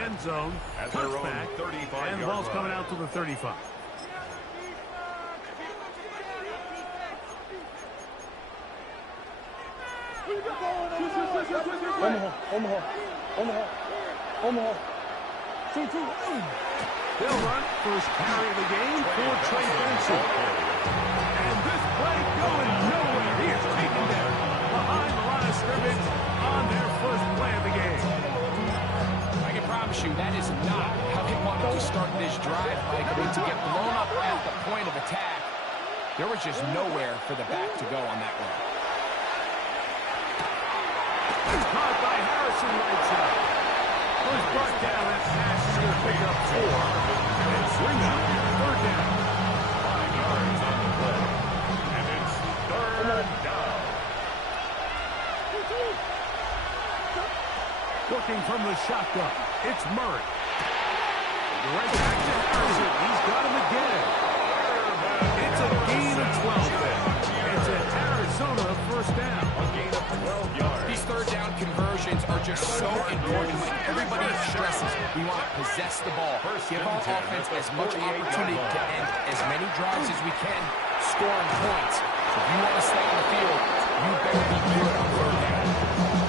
end zone, touchback, and the ball's coming out to the 35. They'll run first carry of the game for Trey Benson. And this play going nowhere. He is taken down behind the line of scrimmage on their first play of the game. I can promise you that is not how they wanted to start this drive, Mike. I mean, to get blown up at the point of attack, there was just nowhere for the back to go on that one. It's caught by Harrison right side. First brought down, that pass is going to pick up 4. And swings up, third down. 5 yards on the play. And it's third down. Looking from the shotgun, it's Murray. Right back to Harrison. He's got him again. It's a gain of 12 there. It's a Arizona first down. A gain of 12 yards. These third down conversions are just so important. Everybody stresses we want to possess the ball, give our offense as much opportunity to end as many drives as we can, scoring points. If you want to stay on the field, you better be good on third down.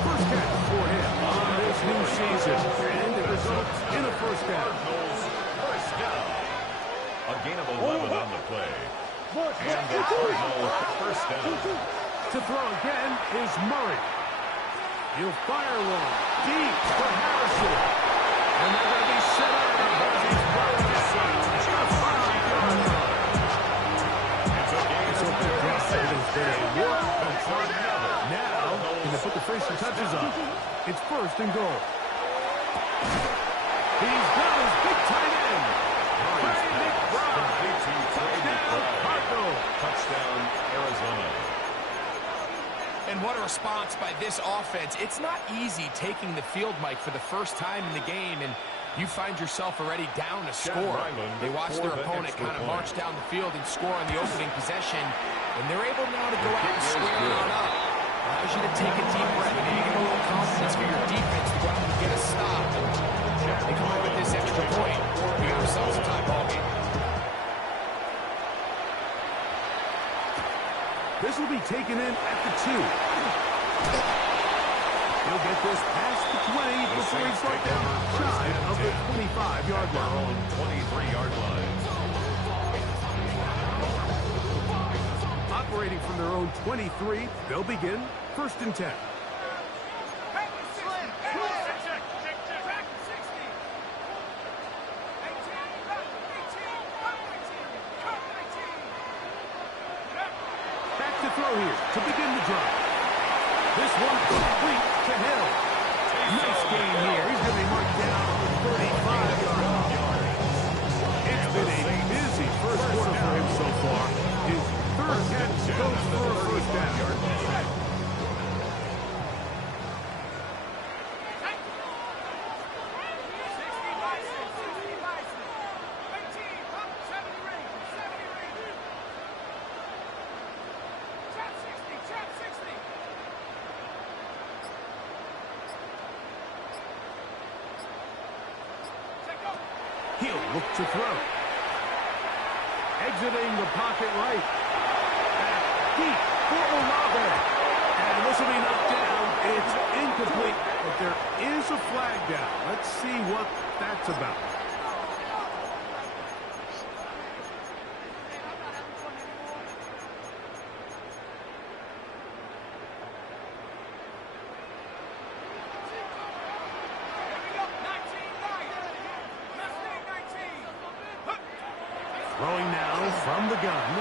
First catch for him on this new season. And it results in a first down. First down. A gain of 11 on the play. And the Cardinals first down. To throw again is Murray. He'll fire one deep for Harrison. And they're going to be set up because he's running the seats. It's a 5-yard run. It's a gain of 10. Now, can they put the finishing touches on? It's first and goal. He's got his big tight end. Trey McBride. Touchdown, Cardinals. Touchdown, Arizona. And what a response by this offense. It's not easy taking the field, Mike, for the first time in the game, and you find yourself already down a score. They watch their opponent kind of march down the field and score on the opening possession, and they're able now to go out and square it on up. Allows you to take a deep breath, maybe get a little confidence for your defense to go out and get a stop. They come up with this extra point. We got ourselves a tie ball game. This will be taken in at the 2. He'll get this past the 20 before he's brought down shy of the 25-yard line. 23-yard line. Operating from their own 23, they'll begin first and 10. Throw here to begin the drive. This one complete to Hill. Nice game here. He's going to be marked down for 35 yards. It's been a busy first quarter for him so far. His third catch goes for a first down. He'll look to throw. Exiting the pocket right. Back deep for Olave. And this will be knocked down. It's incomplete, but there is a flag down. Let's see what that's about. Throwing now from the gun.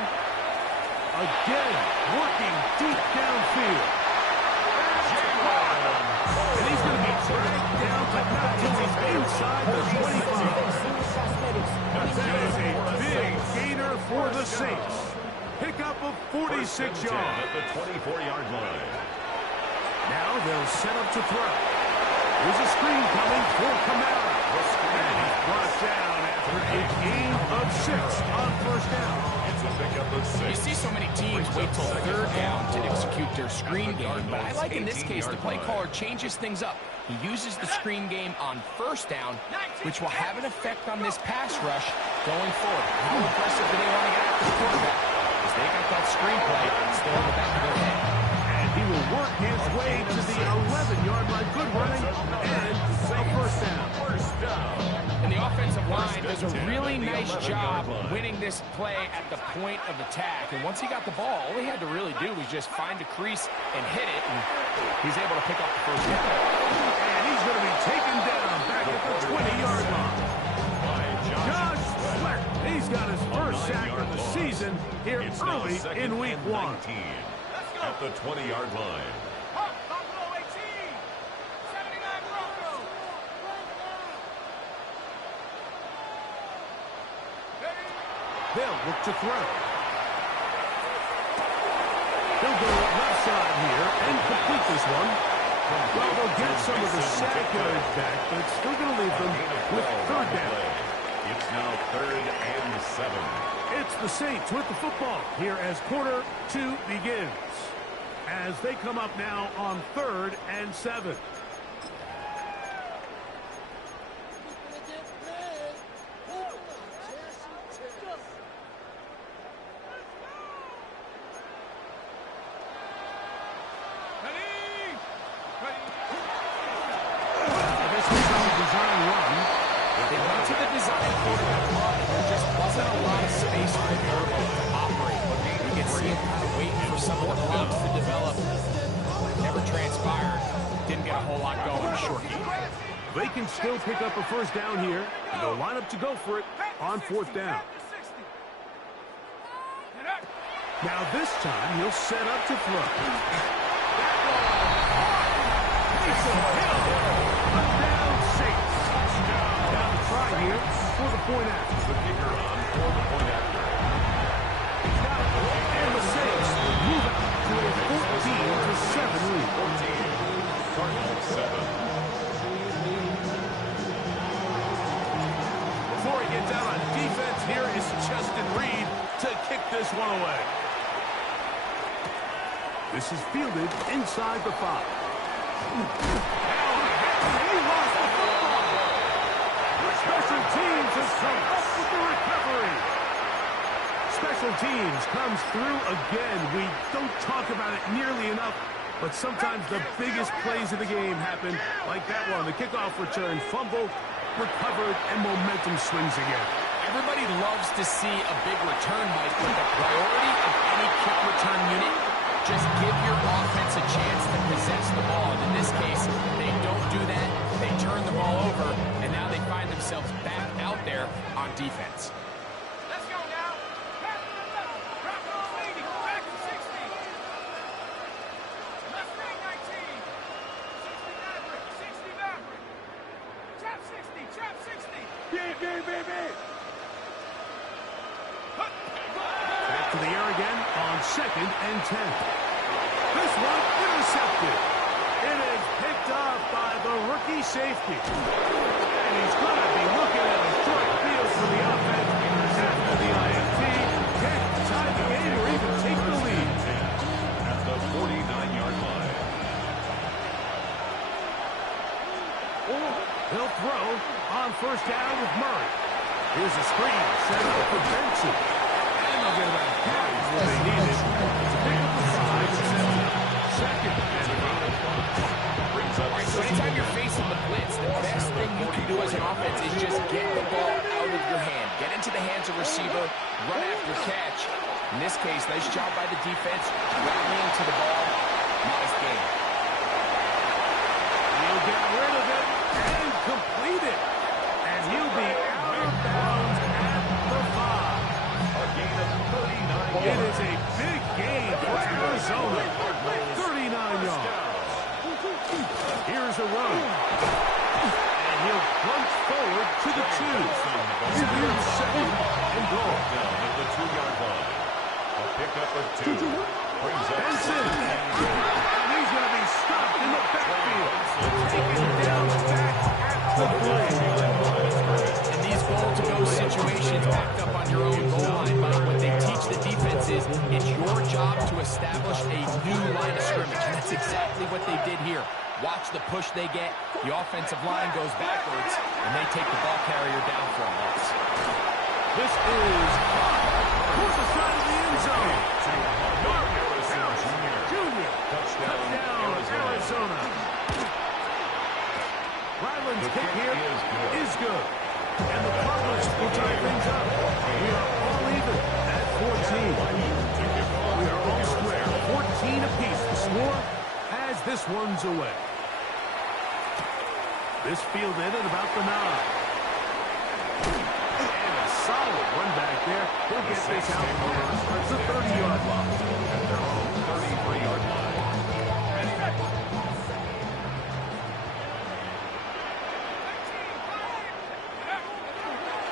Again, working deep downfield. And he's going to be dragged down, but not till he's inside the 25. That is a big gainer for the Saints. Pickup of 46 yards. At the 24-yard line. Now they'll set up to throw. There's a screen coming for Kamara. And he's brought down after a gain of 6 on first down. It's a pickup of 6. You see so many teams wait till third down to execute their screen game, but I like in this case the play caller changes things up. He uses the screen game on first down, which will have an effect on this pass rush going forward. How aggressive do they want to get after the quarterback? Because they got that screenplay still in the back of their head. And he will work his way to the 11-yard line. Good running and a first down. And the offensive line does a really nice job winning this play at the point of attack. And once he got the ball, all he had to really do was just find a crease and hit it, and he's able to pick up the first down. And he's going to be taken down back at the 20-yard line. Josh Sweat, he's got his first sack of the season here early in week 1. At the 20-yard line. They'll look to throw. He'll go left side here and complete this one. Well, they'll get some of the sack yards back, but it's still going to leave them with third down. It's now 3rd and 7. It's the Saints with the football here as quarter 2 begins. As they come up now on 3rd and 7. They can still pick up a first down here. And they'll line up to go for it on 4th down. Now this time he'll set up to throw. Taysom Hill, a down 6. Now the try here for the point after. The kicker on for the point after. He's got it. And the Saints move out to a 14-7 lead. 14, Cardinals 7. Before he gets out on defense, here is Justin Reed to kick this one away. This is fielded inside the 5. He lost the football. Special teams has come up with the recovery. Special teams comes through again. We don't talk about it nearly enough, but sometimes the biggest plays of the game happen like that one. The kickoff return, fumble, recovered, and momentum swings again. Everybody loves to see a big return, Mike, but the priority of any kick return unit, just give your offense a chance to possess the ball. And in this case, they don't do that. They turn the ball over, and now they find themselves back out there on defense. Let's go now. Back to the left. Drop it on leading. Back to 60. Let's bring 19. 60 Maverick. 60 Maverick. Trap 60. Trap 60. Baby. Back to the air again on 2nd and 10. This one intercepted. It is picked up by the rookie safety. And he's going to be looking at a short field for the offense after the INT. Can't tie the game or even take the lead. At the 49-yard line. He'll throw on 1st down with Murray. Here's a screen set up for Benson. And they'll get about half what they needed to pick up the 5 and set up 2nd and 5. Brings up So anytime you're facing the blitz, the best thing you can do as an offense is just get the ball out of your hand. Get into the hands of receiver, run after catch. In this case, nice job by the defense, rallying to the ball. Nice game. He'll get rid of it and complete it. And he'll be out of bounds at the 5. a gain of 39 It yards. is a big gain for Arizona. 39 yards. Here's a run. And he'll plunge forward to the 2. Here's 2nd and goal. Down at the 2-yard line. A pickup of 2. Brings up Benson. 2nd and goal. And he's going to be stopped in the backfield. Taken down back at the play. In these goal-to-go situations, backed up on your own goal line, Mike, what they teach the defense is it's your job to establish a new line of scrimmage. And that's exactly what they did here. Watch the push they get. The offensive line goes backwards, and they take the ball carrier down for a loss. This is towards the side of the end zone. Mark Harrison Jr. Touchdown, Arizona. Ryland's kick here is good. And the Cardinals will tie things up. We are all even at 14. We are all square, 14 apiece. The score as this one's away. This fielded at about the 9. And a solid run back there. He'll get this out towards the 30-yard line. At their own 33-yard line.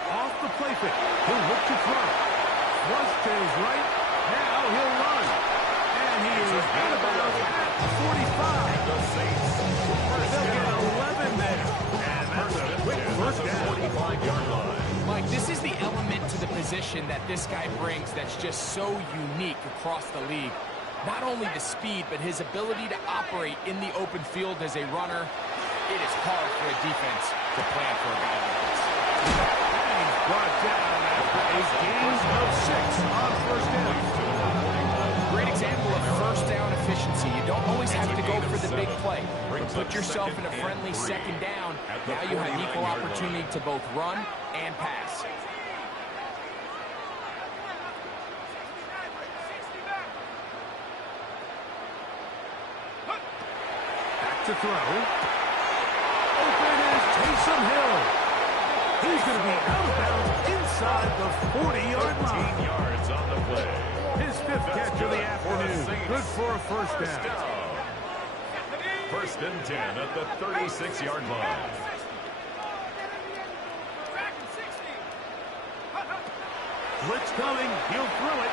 Off the play fake. He'll look to throw. Flush to his right. Now he'll run. And he is out of bounds at the 45. The Saints. They'll get 11 there. And that's a quick first down. 45-yard line. Mike, this is the element to the position that this guy brings that's just so unique across the league. Not only the speed, but his ability to operate in the open field as a runner. It is hard for a defense to plan for a guy like this. Brought down after a gain of 6 on first down. Great example of first down efficiency. You don't always have to go for the big play. But put yourself in a friendly second down. Now you have equal opportunity to both run and pass. Back to throw. Open is Taysom Hill. He's going to be out of bounds inside the 40-yard 15 line. yards on the play. His 5th catch of the afternoon. Good for a first down. First and 10 at the 36-yard line. Blitz coming. He'll throw it.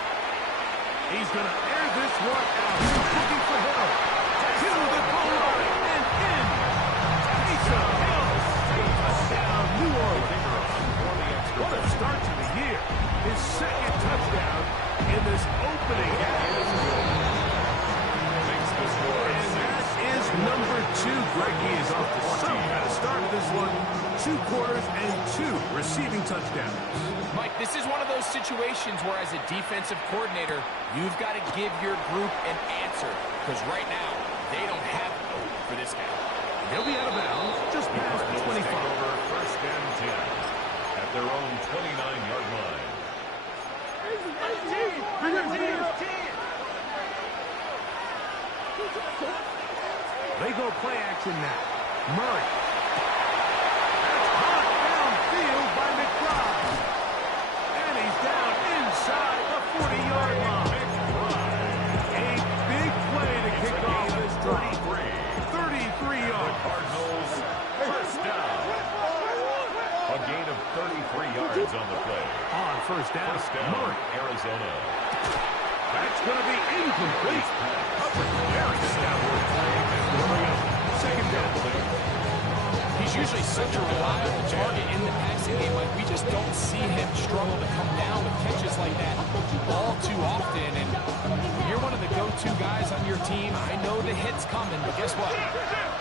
He's going to air this one out. Looking for Hill. To the goal line and in. Taysom Hill. Touchdown, New Orleans. What a start to the year. His 2nd touchdown in this opening half. Makes the score And that is number 2. Greg, he is off to some kind of start of this one. 2 quarters and 2 receiving touchdowns. Mike, this is one of those situations where as a defensive coordinator, you've got to give your group an answer. Because right now, they don't have it for this guy. He'll be out of bounds just past the 25. Over first and 10 at their own 29-yard line. They go play action now. Murray. That's hot downfield by McBride. And he's down inside the 40-yard line. A big play to kick off this drive. 33 yards. Cardinals first down. A gain of 33 yards on the play. On first down, Murray. Arizona. That's going to be incomplete. Very downward play. Second down. He's usually such a reliable target in the passing game. Like, we just don't see him struggle to come down with catches like that all too often. And when you're one of the go-to guys on your team, I know the hit's coming, but guess what?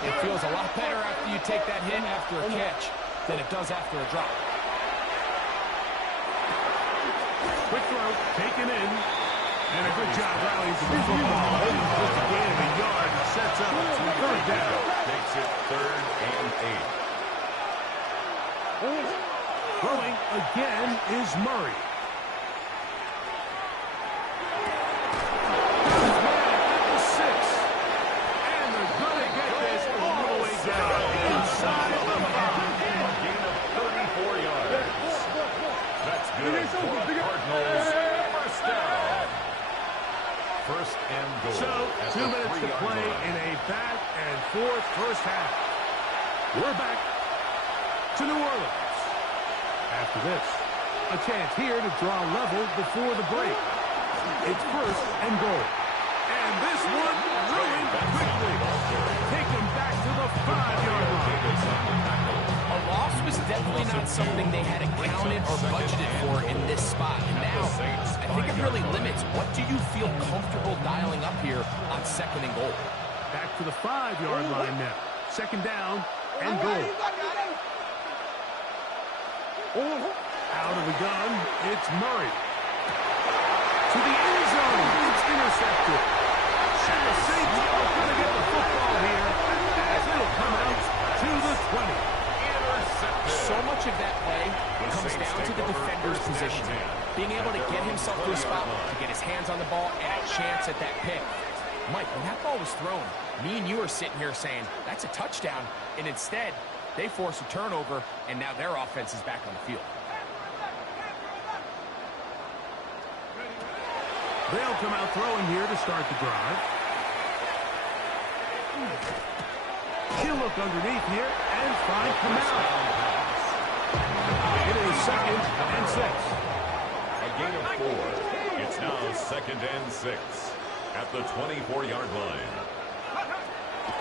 It feels a lot better after you take that hit after a catch than it does after a drop. Quick throw, taken in. And a good job rallying to the football. Just a gain of a yard and sets up third down. Makes it 3rd and 8. Throwing again is Murray. At the 6. And they're going to get this all the way down inside the 5. Gain of 34 yards. That's good for Cardinals. First down. First and goal. So, 2 minutes to play in a back and forth first half. We're back to New Orleans. After this, a chance here to draw level before the break. It's first and goal. And this one ruined quickly. Take them back to the 5-yard line. A loss was definitely not something they had accounted or budgeted for in this spot. And now, I think it really limits what do you feel comfortable dialing up here on 2nd and goal. Back to the 5-yard line now. Second down and goal. Out of the gun, it's Murray. To the end zone, it's intercepted. And the Saints are going to get the football here as it'll come out to the 20. So much of that play comes down to the defender's position. Being able to get himself to a spot, to get his hands on the ball, and a chance at that pick. Mike, when that ball was thrown, me and you are sitting here saying, that's a touchdown. And instead, they force a turnover, and now their offense is back on the field. They'll come out throwing here to start the drive. He'll look underneath here and find Kamara. It is 2nd and 6. A gain of 4. It's now 2nd and 6 at the 24-yard line.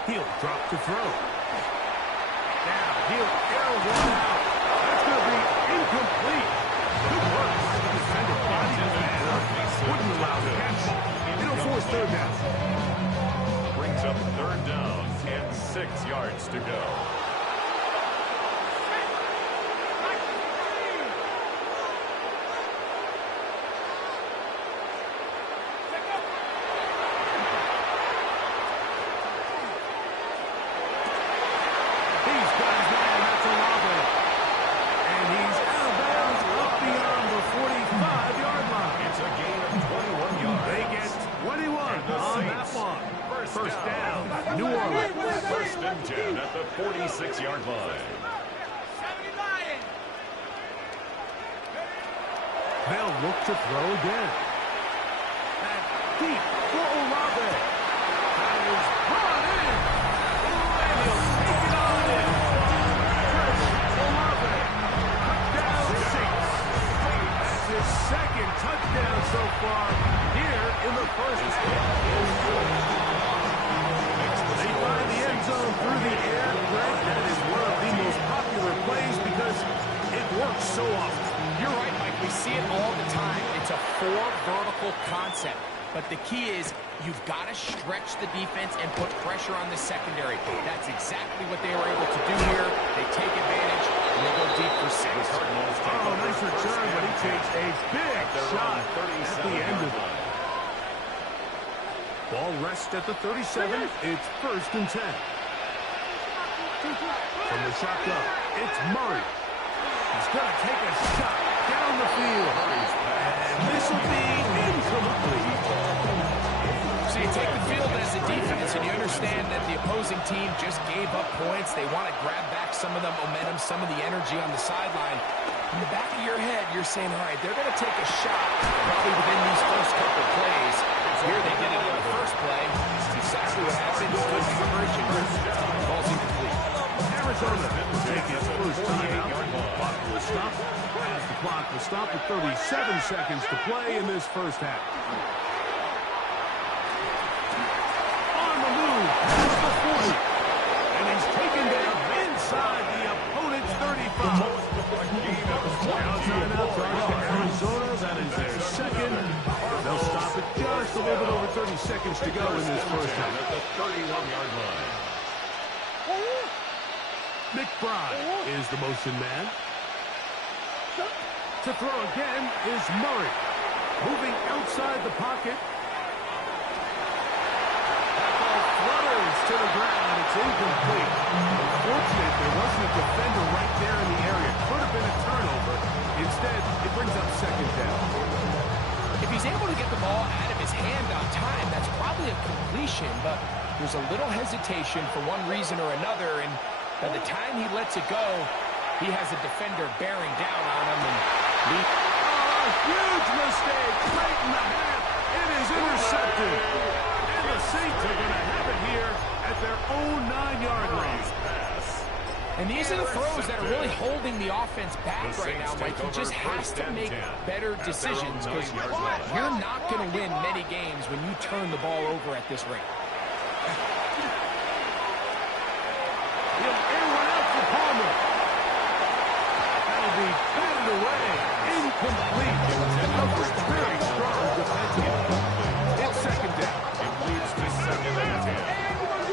He'll drop to throw. Now he'll air one out. That's going to be incomplete. Good work. The defender bodied the man up. Wouldn't allow the catch. It'll force third down. Brings up 3rd down and 6 yards to go. First down, New Orleans. 1st and 10 at the 46-yard line. They'll look to throw again. And deep for Olave. That is brought in. And he'll take it on in. Chris Olave. Touchdown 6. That's his 2nd touchdown so far here in the first half. They find the end zone through the air. Greg, that is one of the most popular plays because it works so often. You're right, Mike. We see it all the time. It's a 4 vertical concept. But the key is you've got to stretch the defense and put pressure on the secondary. That's exactly what they were able to do here. They take advantage, and they go deep for 6. Oh, nice return, but he takes a big shot at the end of it. Ball rests at the 37. It's 1st and 10. From the shotgun, it's Murray. He's going to take a shot down the field. And this will be incomplete. So you take the field as a defense, and you understand that the opposing team just gave up points. They want to grab back some of the momentum, some of the energy on the sideline. In the back of your head, you're saying, all right, they're going to take a shot probably within these first couple plays. Here they did it on the first play. It's exactly what happened. Good coverage and ball's incomplete. Arizona will take its first timeout. Clock will stop as the clock will stop with 37 seconds to play in this first half. On the move, past the 40. And he's taken down inside the opponent's 35. Outside out target to Arizona. That is their 2nd. They'll stop it just a little bit over 30 seconds to go in this first half. At the 31-yard line. McBride is the motion man. To throw again is Murray. Moving outside the pocket. That ball flutters to the ground. It's incomplete. Unfortunate there wasn't a defender right there in the area. Could have been a turnover. Instead, it brings up 2nd down. If he's able to get the ball out of his hand on time, that's probably a completion, but there's a little hesitation for one reason or another, and by the time he lets it go, he has a defender bearing down on him. And a huge mistake right in the half. It is intercepted. And the Saints are going to have it here at their own 9-yard line. And these are the throws that are really holding the offense back right now, Mike. He just has to make better decisions because you're not going to win many games when you turn the ball over at this rate. He'll air one out for Palmer. That'll be batted away. Incomplete. That was very strong defensively. It's 2nd down. It leads to 2nd and 10.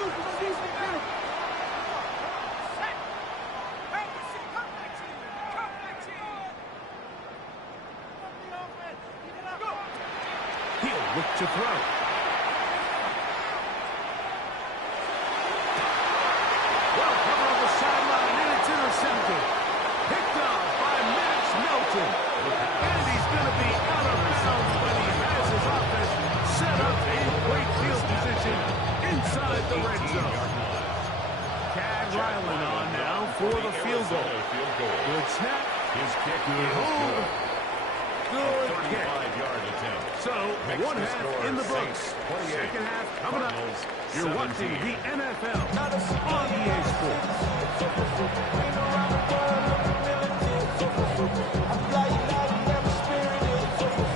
look to throw. Well covered on the sideline, and it's intercepted. Picked up by Max Melton. And he's going to be out of bounds, but he has his offense set up in great field position inside the red zone. Chad Ryland on now for the field goal. Good snap. His kick Good hold. Good kick. 35-yard attempt. So, one half in the books. Second half coming up. You're watching the NFL on EA Sports.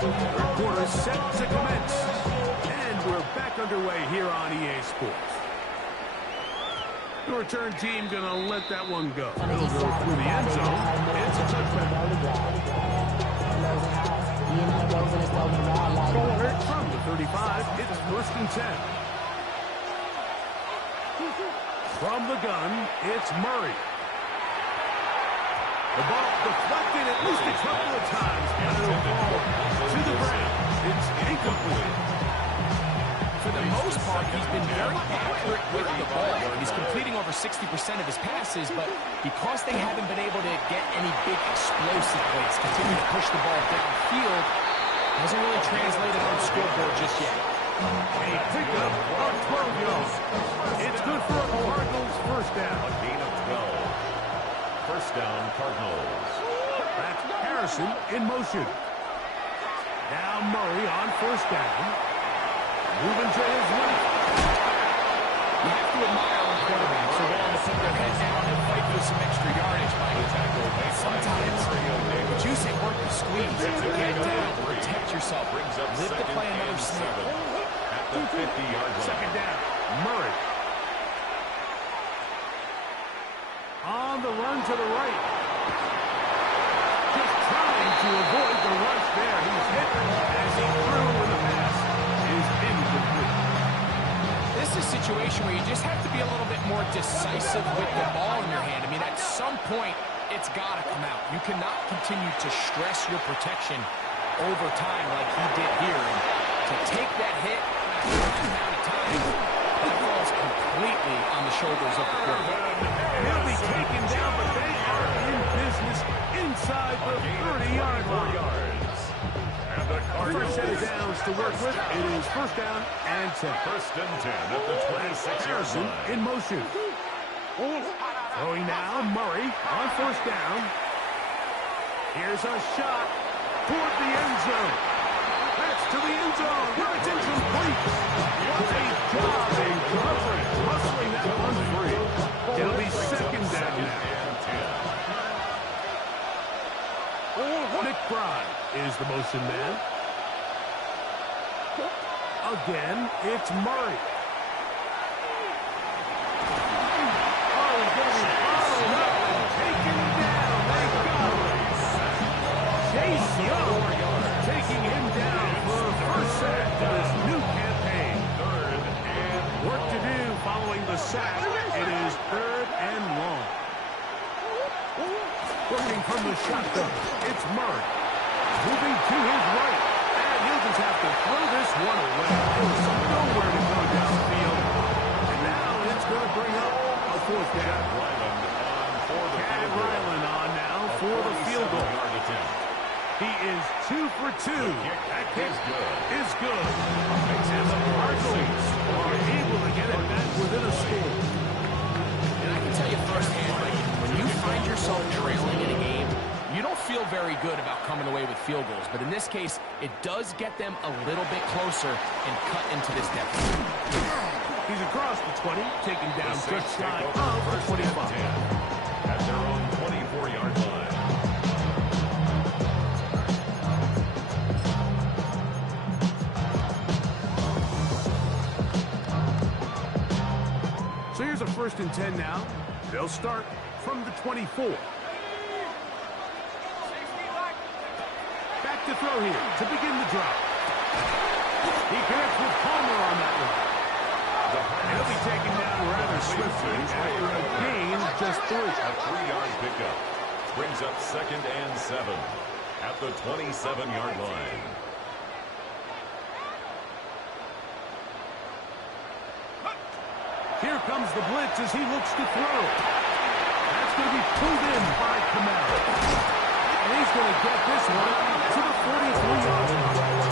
Third quarter set to commence. And we're back underway here on EA Sports. The return team going to let that one go. It'll go through the end zone. It's a touchback. From the 35, it's 1st and 10. From the gun, it's Murray. The ball deflected at least a couple of times, and it'll fall to the ground. It's incomplete. For the most part, he's been very accurate with the ball. He's completing over 60% of his passes, but because they haven't been able to get any big explosive plays, continue to push the ball downfield, hasn't really translated on the scoreboard just yet. A pickup of 12 yards. It's good for the Cardinals' first down. A gain of 12. First down, Cardinals. That's Harrison in motion. Now Murray on first down. Moving to his right. You have to admire our quarterbacks who are willing to put their heads down and fight for some extra yardage, Mike. Sometimes, but you say work the squeeze. Get down, protect yourself. Live to play another snap. At the 50-yard line. Second down, Murray. On the run to the right. Just trying to avoid the rush there. He's hit as he threw in the pass. Is incomplete. This is a situation where you just have to be a little bit more decisive with the ball in your hand. I mean, at some point, it's got to come out. You cannot continue to stress your protection over time like he did here. And to take that hit after that amount of time, it falls completely on the shoulders of the quarterback. He'll be taken down, but they are in business inside the 30-yard line. First set of downs to work with. It is first down and 10. First and 10 at the 26-yard Harrison line. in motion. Throwing now, Murray on first down. Here's a shot toward the end zone. That's to the end zone. Where it's incomplete. What a job in coverage, hustling that one free. It'll be second down now. McBride is the motion man. Again, it's Murray. Oh, he's going to be followed up and taken down. They got him. Chase Young taking him down for a first sack to this new campaign. Work to do following the sack. It is third and long. Working from the shotgun, it's Murray. Moving to his right. And he'll just have to throw this one away. There's nowhere to go downfield. And now it's going to bring up a fourth down. Chad Ryland on now for the field goal. He is 2 for 2. That kick is good. And the Cardinals are able to get it back within a score. And I can tell you firsthand, Mike, when you find yourself trailing in a game, you don't feel very good about coming away with field goals. But in this case, it does get them a little bit closer and cut into this deficit. He's across the 20, taking down just shy of the 25. At their own 24-yard line. So here's a 1st and 10 now. They'll start from the 24. Back to throw here to begin the drive. He connects with Palmer on that one. He'll be taken down rather swiftly after a gain of just 3. A 3-yard pickup brings up 2nd and 7 at the 27-yard line. Here comes the blitz as he looks to throw. That's going to be pulled in by Kamara. And he's going to get this one to the 43-yard line.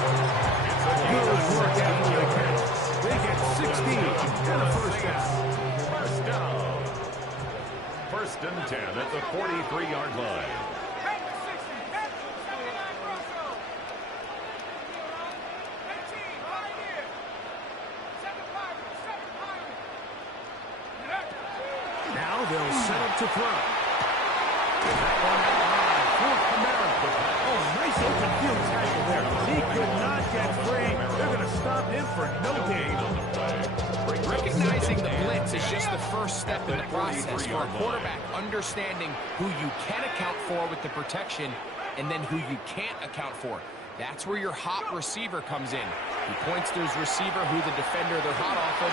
Good work after the catch. They get 16 and a first down. First down. First and 10 at the 43-yard line. Now they'll set up to throw. That one out high for Kamara. Oh, nice open field tackle there. He could not get free. They're going to stop him for no gain. Recognizing the blitz is just the first step in the process for a quarterback, understanding who you can account for with the protection and then who you can't account for. That's where your hot receiver comes in. He points to his receiver who the defender they're hot off of.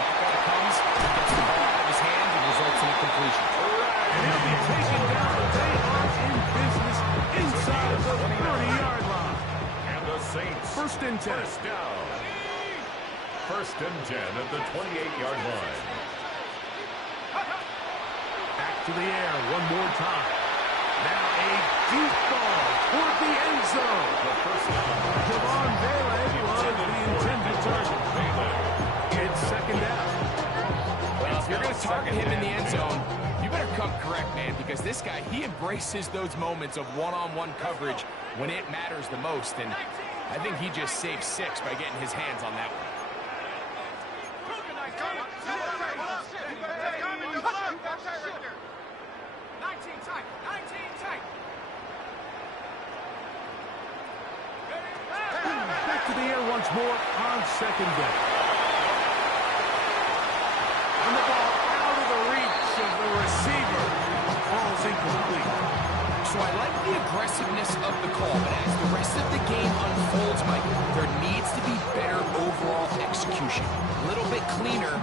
That guy comes, gets the ball out of his hands, and results in a completion. And he'll be taken down. They are in business inside the 30-yard line. And the Saints. First and 10. First down. First and 10 at the 28-yard line. Back to the air one more time. Now a deep ball toward the end zone. The first down. Javon Bailey was the intended target. It's second down. Well, if you're going to target him in the end zone, you better come correct, man, because this guy, he embraces those moments of one-on-one coverage when it matters the most, and I think he just saved 6 by getting his hands on that one. Back to the air once more on second down. And the ball out of the reach of the receiver. Falls incomplete. So I like the aggressiveness of the call, but as the rest of the game unfolds, Mike, there needs to be better overall execution. A little bit cleaner.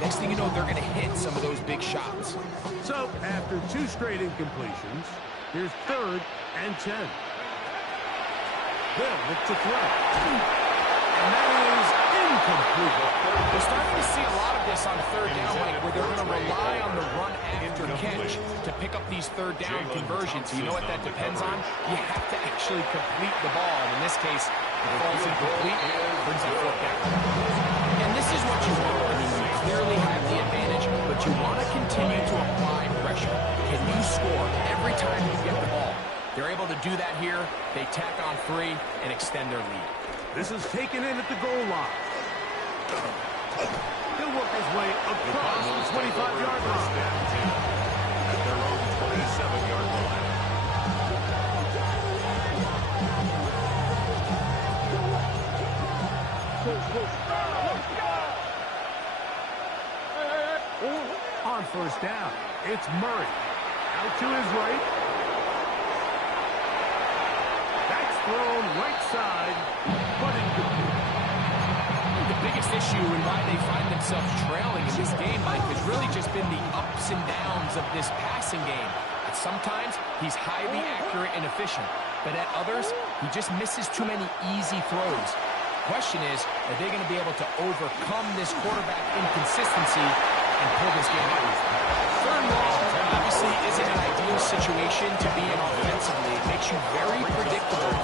Next thing you know, they're going to hit some of those big shots. So, after 2 straight incompletions, here's third and 10. They'll look to throw. And that is incomplete. We're starting to see a lot of this on third down, Mike, where they're going to rely on the run after catch to pick up these third down conversions. You know what that depends on? You have to actually complete the ball. And in this case, if it falls incomplete, brings up fourth down. And this is what you want. I mean, you clearly have the advantage, but you want to continue to apply pressure. Can you score every time you get the ball? They're able to do that here. They tack on 3 and extend their lead. This is taken in at the goal line. He'll work his way across the 25-yard line. At their own 27-yard line. On first down, it's Murray. Out to his right. That's thrown right side, but incomplete. The biggest issue and why they find themselves trailing in this game, Mike, has really just been the ups and downs of this passing game. And sometimes he's highly accurate and efficient, but at others, he just misses too many easy throws. Question is, are they going to be able to overcome this quarterback inconsistency and pull this game out? Third and long obviously isn't an ideal situation to be in offensively. It makes you very predictable,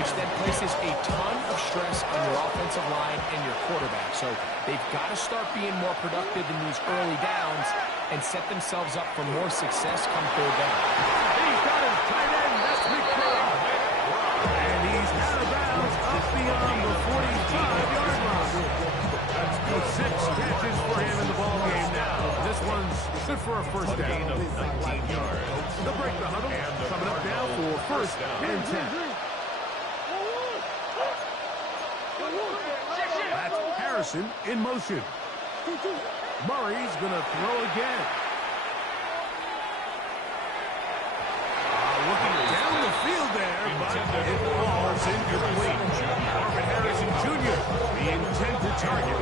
which then places a ton of stress on your offensive line and your quarterback. So they've got to start being more productive in these early downs and set themselves up for more success come third down. He's got his tight end, that's McBride. And he's out of bounds up beyond the 45-yard line. That's good 6 catches for him in the ballgame now. This one's good for a first down. Gain of 19 yards. They'll break the huddle. Coming up now for first and 10. That's Harrison in motion. Murray's going to throw again. Looking down the field there, but it falls incomplete. Marvin Harrison Jr., the intended target.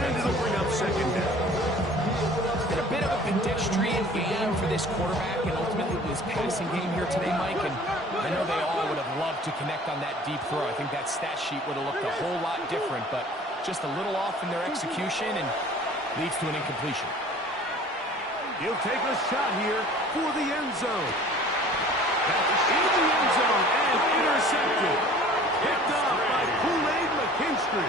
And it'll bring up second down. Been a bit of a pedestrian game for this quarterback and ultimately this passing game here today, Mike. And I know they all would have loved to connect on that deep throw. I think that stat sheet would have looked a whole lot different, but just a little off in their execution. And Leads to an incompletion. He'll take a shot here for the end zone. That's in the end zone and intercepted. Picked up by Kool-Aid McKinstry.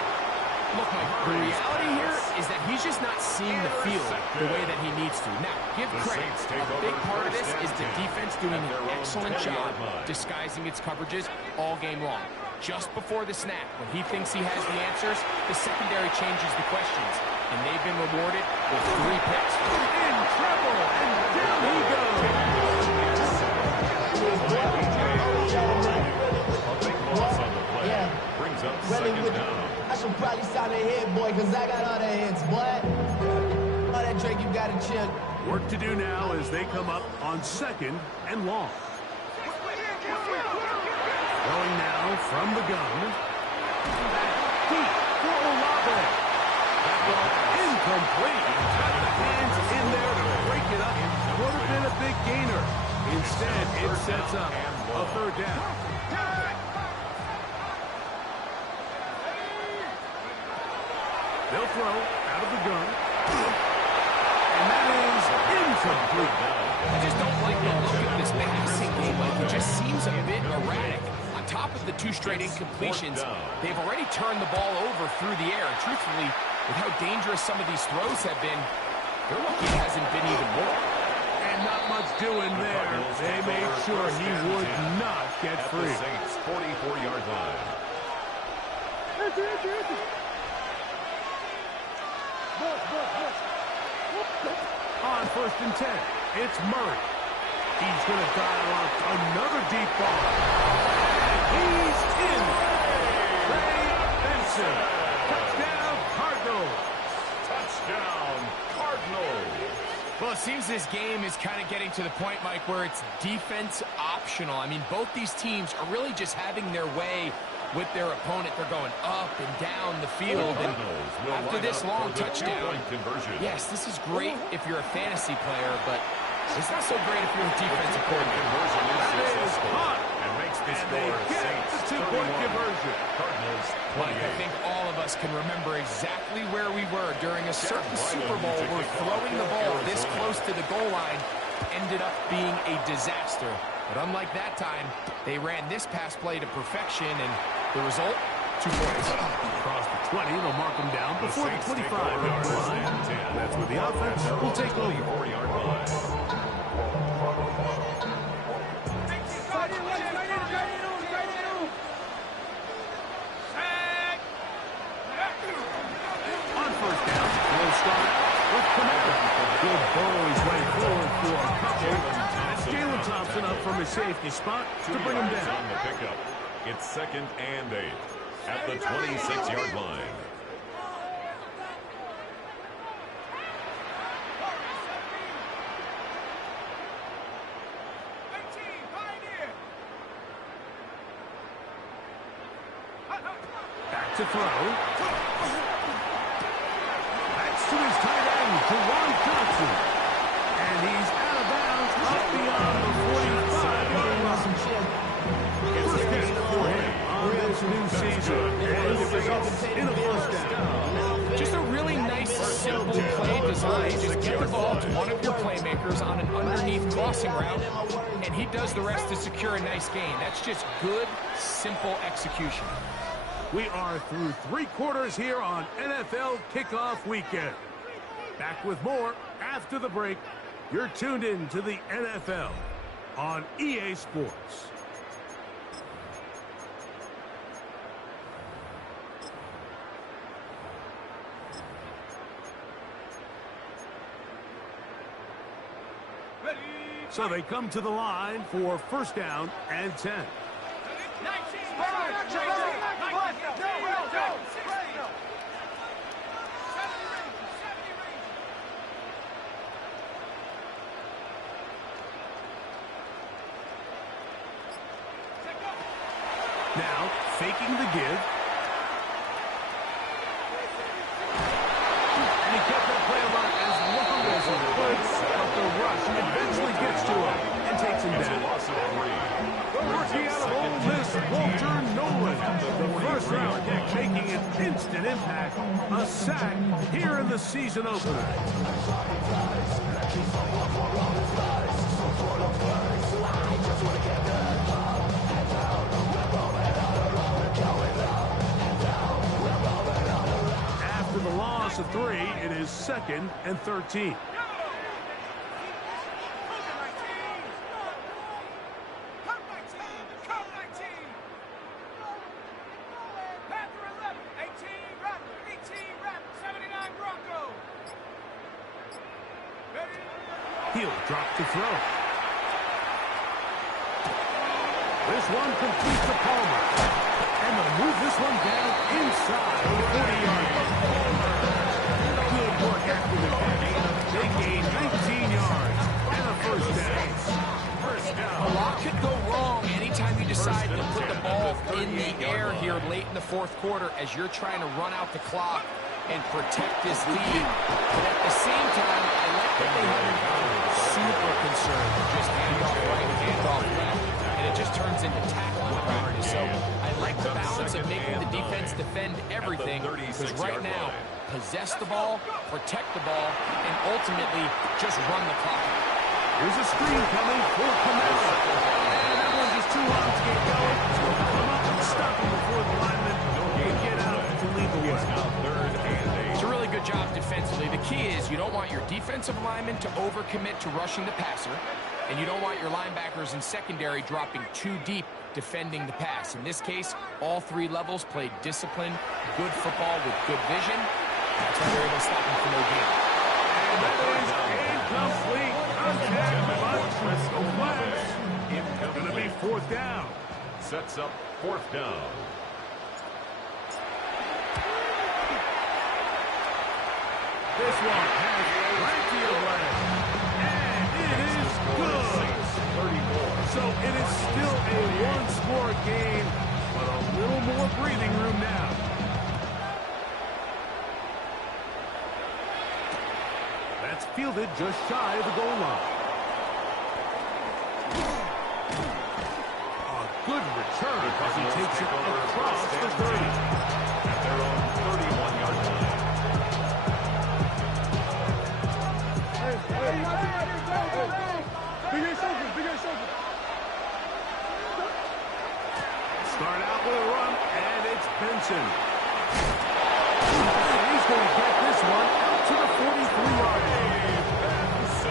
Look, Mike, the reality here is that he's just not seeing the field the way that he needs to. Now, give credit. A big part of this is the defense doing an excellent job disguising its coverages all game long. Just before the snap, when he thinks he has the answers, the secondary changes the questions. And they've been rewarded with 3 picks. In trouble, and down he goes. A big loss on the play. Brings up second down. I should probably sign a hit, boy, because I got all the hits, boy. All that Drake, you got to chill. Work to do now as they come up on 2nd and long. Going now from the gun. Deep for Olave. That ball incomplete. Got the hands in there to break it up. Would have been a big gainer. Instead, it sets up a 3rd down. They'll throw out of the gun. And that is incomplete. I just don't like the look of this passing game. Like, it just seems a bit erratic. On top of the 2 straight incompletions, they've already turned the ball over through the air. And truthfully, with how dangerous some of these throws have been, they're lucky it hasn't been even more. And not much doing there. They made sure he would not get free. Saints 44-yard line. On 1st and 10, it's Murray. He's going to dial up another deep ball. And he's in. Ray Benson. Touchdown, Cardinals. Touchdown, Cardinals. Well, it seems this game is kind of getting to the point, Mike, where it's defense optional. I mean, both these teams are really just having their way with their opponent. They're going up and down the field. And after this long touchdown, yes, this is great if you're a fantasy player, but it's not so great if you're a defensive coordinator. That is caught. And makes this And they score get Saints the 2-point 31. conversion. Cardinals Mike, I 28. think all of us can remember exactly where we were during a certain Super Bowl where throwing the ball this close to the goal line ended up being a disaster. But unlike that time, they ran this pass play to perfection, and the result, 2 points. Across the 20, they'll mark him down before the 25-yard line. That's where the offense will take over. 24-yard line. On 1st down, we'll start with Kamara. Good Burrows right forward for a couple. That's Jalen Thompson up from his safety spot to bring him 2 yards down. on the pickup. It's 2nd and 8 at the 26-yard line. Back to throw. That's to his tight end, Juwan Johnson. And he's out of bounds up beyond the 45-yard line. First catch for him on this new season. And it results in a 1st down. Just a really nice, simple play design. Just get the ball to one of your playmakers on an underneath crossing route, and he does the rest to secure a nice gain. That's just good, simple execution. We are through 3 quarters here on NFL Kickoff Weekend. Back with more after the break. You're tuned in to the NFL on EA Sports. So they come to the line for 1st down and 10. Now, faking the give. And he kept that play alive as long as he could, but the rush eventually gets to him and takes him It's a down. loss of 3. The rookie out of Ole Miss, Walter Nolan, the first round pick, making an instant instant impact, a sack here in the season opener. After the loss of 3, it is 2nd and 13. He'll drop to throw. This one completes to Palmer. And they'll move this one down inside the 40-yard line. Good work after the catch. They gain 19 yards and a first down. A lot could go wrong anytime you decide to put the ball in the air here late in the fourth quarter as you're trying to run out the clock and protect this lead. But at the same time, I like that they haven't been super concerned. Just hand off right, hand off left, and it just turns into tackling practice. So I like the balance of making the defense defend everything, because right now, possess the ball, protect the ball, and ultimately just run the clock. Here's a screen coming for Kamara. And that one just too long to get going. So come up and stop him before the lineman can get out to lead the way. It's a really good job defensively. The key is you don't want your defensive linemen to overcommit to rushing the passer, and you don't want your linebackers and secondary dropping too deep defending the pass. In this case, all 3 levels played disciplined, good football with good vision. That's why they're able to stop him from no gain. And that is incomplete. Contact by Crystal Flash. Going to be 4th down. Sets up 4th down. This one has plenty of legs. And it is good. 34. So it is still a 1-score game, but a little more breathing room now. That's fielded just shy of the goal line. A good return as he takes it across the 30. At their own 31-yard line. Start out with a run, and it's Benson. And he's going to get this one out to the 43-yard line.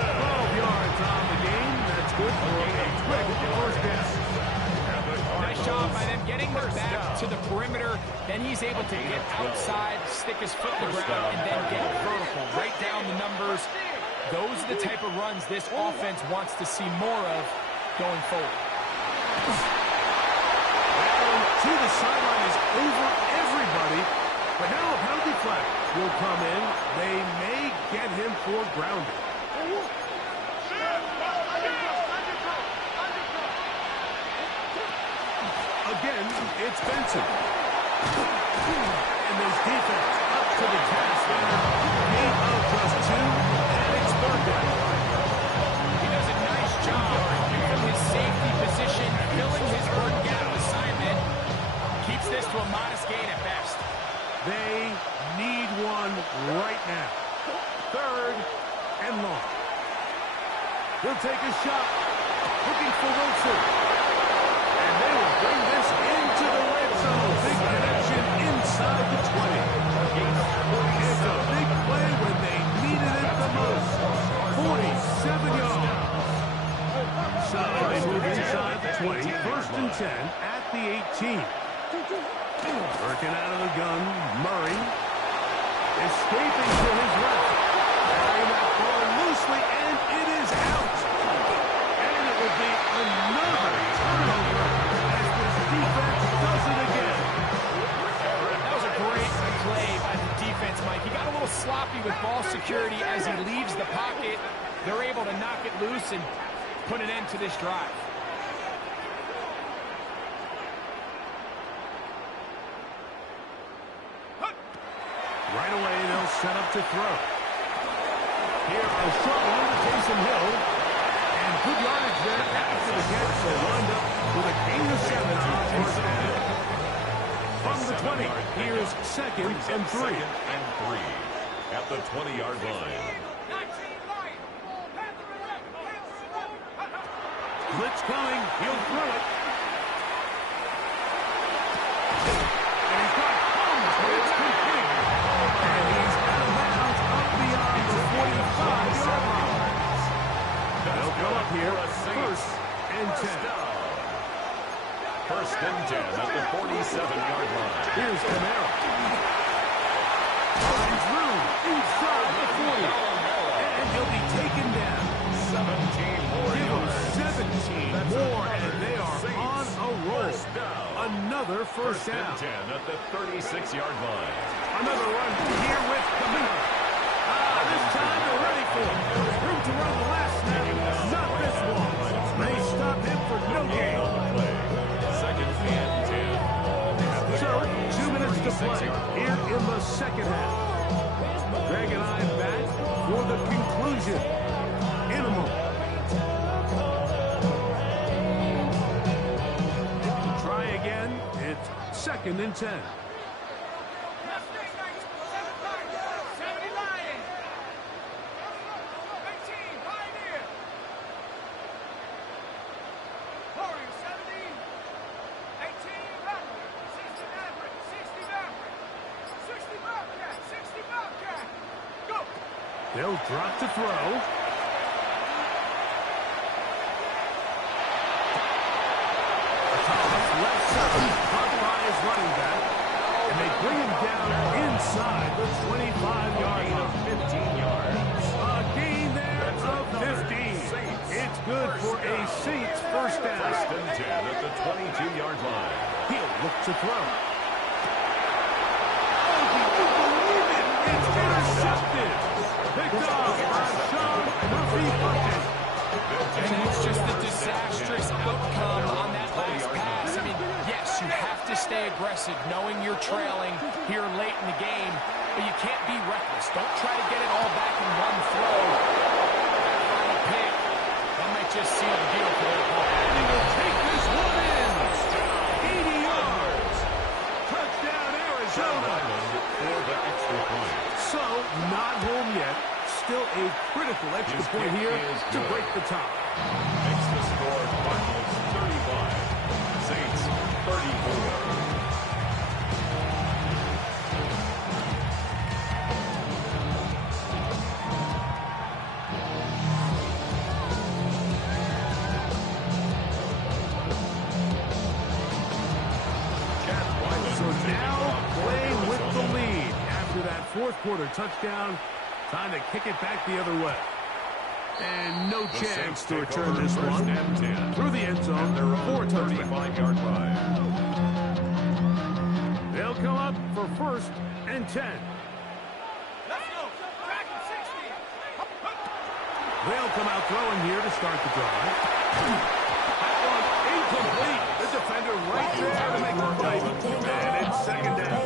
12 yards on the game. That's good for a quick first down. Nice job by them getting the back to the perimeter. Then he's able to get outside, stick his foot in the ground, and then get vertical. Right down the numbers. Those are the type of runs this offense wants to see more of going forward. To the sideline is over everybody, but now a penalty flag will come in. They may get him for grounding. Again, it's Benson. And this defense up to the task there. Gain of just 2, and it's 3rd down. He does a nice job from his safety position, filling his run gap assignment. Keeps this to a modest gain at best. They need one right now. 3rd and long. He'll take a shot. Looking for Wilson. And they will bring this into the red zone. Big connection inside the 20. It's a big play when they needed it the most. 47 yards. So they move inside the 20. 1st and 10 at the 18. Working out of the gun, Murray. Escaping to his left. Carrying that ball loosely, and it is out. And it will be another turnover as this defense does it again. That was a great play by the defense, Mike. He got a little sloppy with ball security as he leaves the pocket. They're able to knock it loose and put an end to this drive. Right away, they'll set up to throw. Here, a short one to Taysom Hill. And good yardage there after the catch. They wind up with a gain of 7 on 1st down. From the 20. Here's second and 3. Second and 3 at the 20-yard line. 19 Lions. Panther 11. Panther 11. Blitz coming. He'll throw it. And he's got Palmer. It's complete. And he's out of bounds up beyond the 45-yard line. They'll go up here. First and 10. First and 10 at the 47-yard line. Here's Kamara. Finds room inside the 40. And he'll be taken down. 17 more Give them yards. 17 more, and they are on a roll. First down. Another first First down. and 10 at the 36-yard line. Another run here with Kamara. This time they're ready for him. Room to run the last snap. Not this one. They stop him for no gain. Second and 10. So, 2 minutes to play here in the second half. Greg and I back for the conclusion in a moment. Try again. It's second and 10. Left wing, 70 Lions. 18 Pioneer. Warriors 17. 18 Raptor. 60 Maverick. 60 Maverick. 60 Bobcat. 60 Bobcat. Go. They'll drop to throw. Thomas left side, caught by his running back, and they bring him down inside the 25-yard line. 15 yards. A gain there of 15. It's good for a Saints first down. First and 10 at the 22-yard line. He'll look to throw. Oh, can you believe it? It's intercepted. Picked off by Sean Murphy-Bunting. And it's just a disastrous outcome on that last pass. I mean, yes, you have to stay aggressive knowing you're trailing here late in the game, but you can't be reckless. Don't try to get it all back in one throw. That final pick, that might just seal the deal for their opponent. And he will take this one in. 80 yards. Touchdown, Arizona. For the extra point. So, not home yet. Still a critical extra His point kick here is to good. break the tie. Makes the score Cardinals 35. Saints 34. So now playing with the lead. After that fourth quarter touchdown, time to kick it back the other way. And no The chance Saints to take return over this first one and 10. through the end zone for a touchdown. 35-yard line. They'll come up for first and 10. Let's go. Back in 60. They'll come out throwing here to start the drive. That one incomplete. The defender right there to make the play. And it's second down.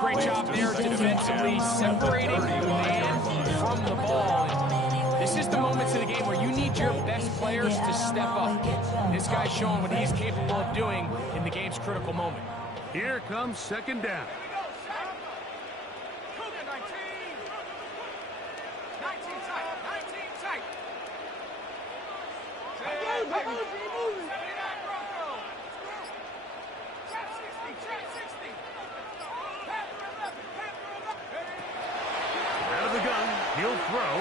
Great job there defensively, separating the man from the ball. And this is the moments of the game where you need your best players to step up. This guy's showing what he's capable of doing in the game's critical moment. Here comes second down. Cougar 19. 19 tight. 19 tight. 79 Bronco. Trap 60. Trap 60. Panther 11. Panther 11. Out of the gun. He'll throw.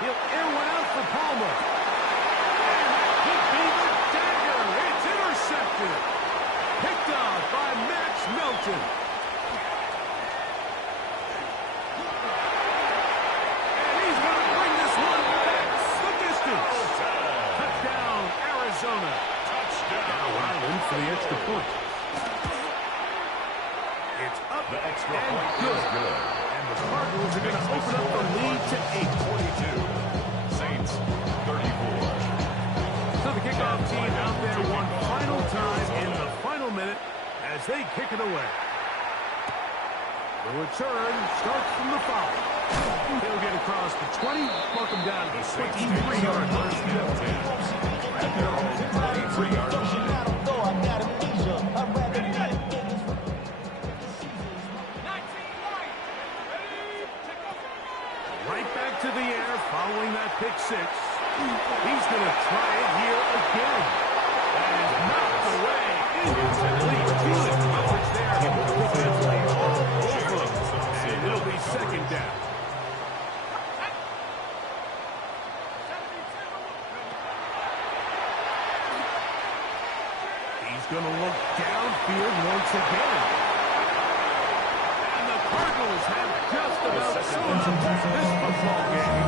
He'll air one out for Palmer. And that could be the dagger. It's intercepted. Picked off by Max Melton. And he's going to bring this one back the distance. Touchdown, Arizona. Now Ryland for the extra point. It's up The extra and point good. is good. And the Cardinals are going to open up the lead to 8. 42. Saints 34. So the kickoff team out there one final time in the final minute as they kick it away. The return starts from the foul. He'll get across the 20, mark him down to the 23-yard line. At their own 23-yard line. Right back to the air following that pick six. He's going to try it here again. That is knocked away. Incomplete. Good coverage there. Defensively all over him. And it'll be second down. He's going to look downfield once again. And the Cardinals have just about sealed this football game.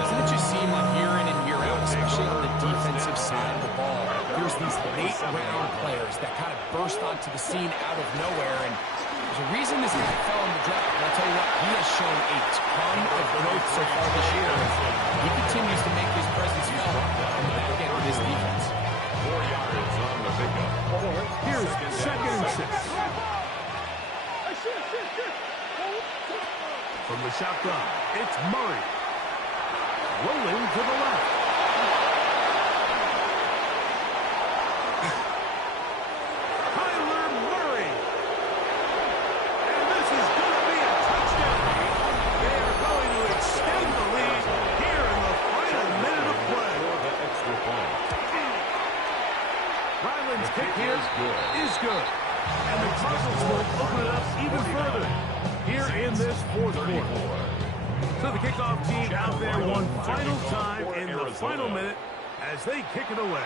Doesn't it just seem like year in and year out, especially on the defensive side of the ball, there's these late-round players that kind of burst onto the scene out of nowhere, and there's a reason this guy fell in the draft. And I'll tell you what, he has shown a ton of growth so far this year. He continues to make his presence felt on the back end of this defense. 4 yards on the pickup. Here's second and 6. From the shotgun, it's Murray. Rolling to the left. Kyler Murray. And this is going to be a touchdown. They are going to extend the lead here in the final minute of play. For the extra point. Ryland's kick here is good. And the Cardinals will open it up even further here in this fourth quarter. So the kickoff team out there one final time in the final minute as they kick it away.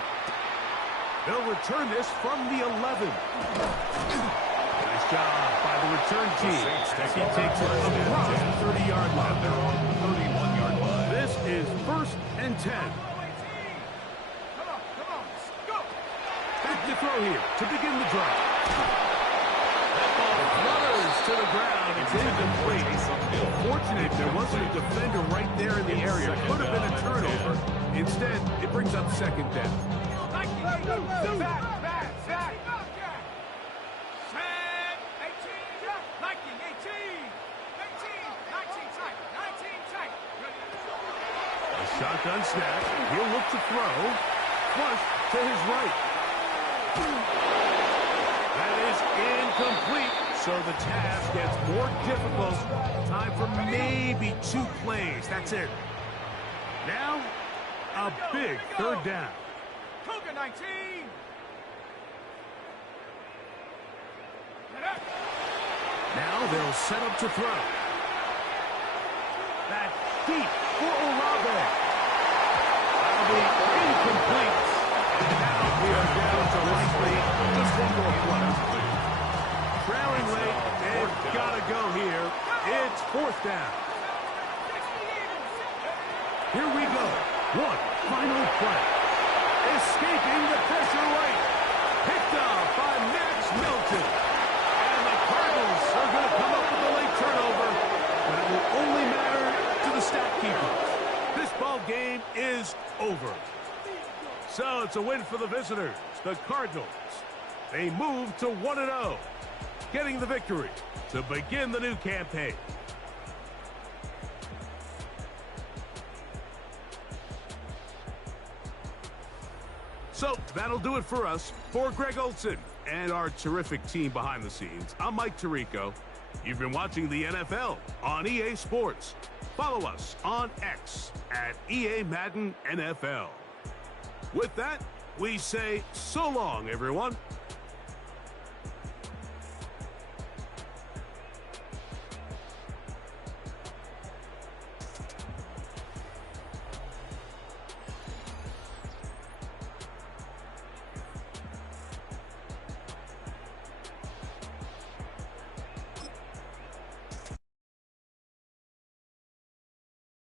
They'll return this from the 11. Nice job by the return team as he takes it across the 30-yard line. They're on the 31-yard line. This is 1st and 10. Back to throw here to begin the drive. That ball flutters to the ground. It's incomplete. Fortunate there wasn't a defender right there in the area. Could have been a turnover. Instead, it brings up second down. A shotgun snap. He'll look to throw. Flush to his right. That is incomplete. So the task gets more difficult. Time for maybe 2 plays. That's it. Now, a big third down. Cougar 19. Now they'll set up to throw. That deep for Olave. That'll be incomplete. And now we are down to likely just one more play. Trailing late, they've got to go here. It's 4th down. Here we go. One final play. Escaping the pressure late. Picked up by Max Milton. And the Cardinals are going to come up with a late turnover, but it will only matter to the stat keepers. This ball game is over. So it's a win for the visitors, the Cardinals. They move to 1-0, getting the victory to begin the new campaign. So that'll do it for us. For Greg Olson and our terrific team behind the scenes, I'm Mike Tirico. You've been watching the NFL on EA Sports. Follow us on X at EA Madden NFL. With that, we say so long, everyone.